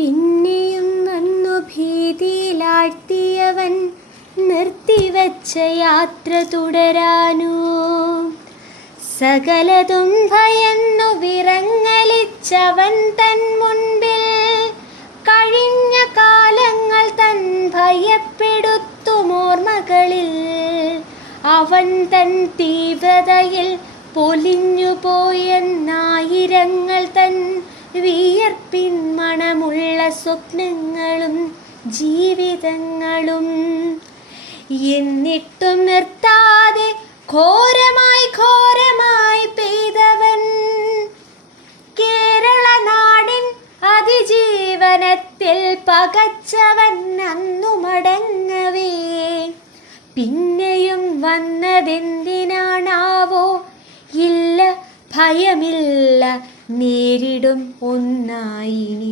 പിന്നെയും വന്നു ഭീതിയിലാഴ്ത്തിയവൻ നിർത്തിവച്ച യാത്ര തുടരാനോ. സകലതും ഭയന്നു വിറങ്ങലിച്ചവൻ തൻ മുൻപിൽ കഴിഞ്ഞ കാലങ്ങൾ തൻ ഭയപ്പെടുത്തുമോർമ്മകളിൽ. അവൻ തൻ തീവ്രതയിൽ പൊലിഞ്ഞുപോയെന്നായിരങ്ങൾ തൻ വിയർപ്പിൻ മണമുള്ള സ്വപ്നങ്ങളും ജീവിതങ്ങളും. എന്നിട്ടും നിർത്താതെ ഘോരമായി ഘോരമായി പെയ്തവൻ കേരള നാടിൻ അതിജീവനത്തിൽ പകച്ചവൻ അന്നു മടങ്ങവേ. പിന്നെയും വന്നതെന്തിനാണാവോ, ഇല്ല ഭയമില്ല നേരിടും ഒന്നായിനി.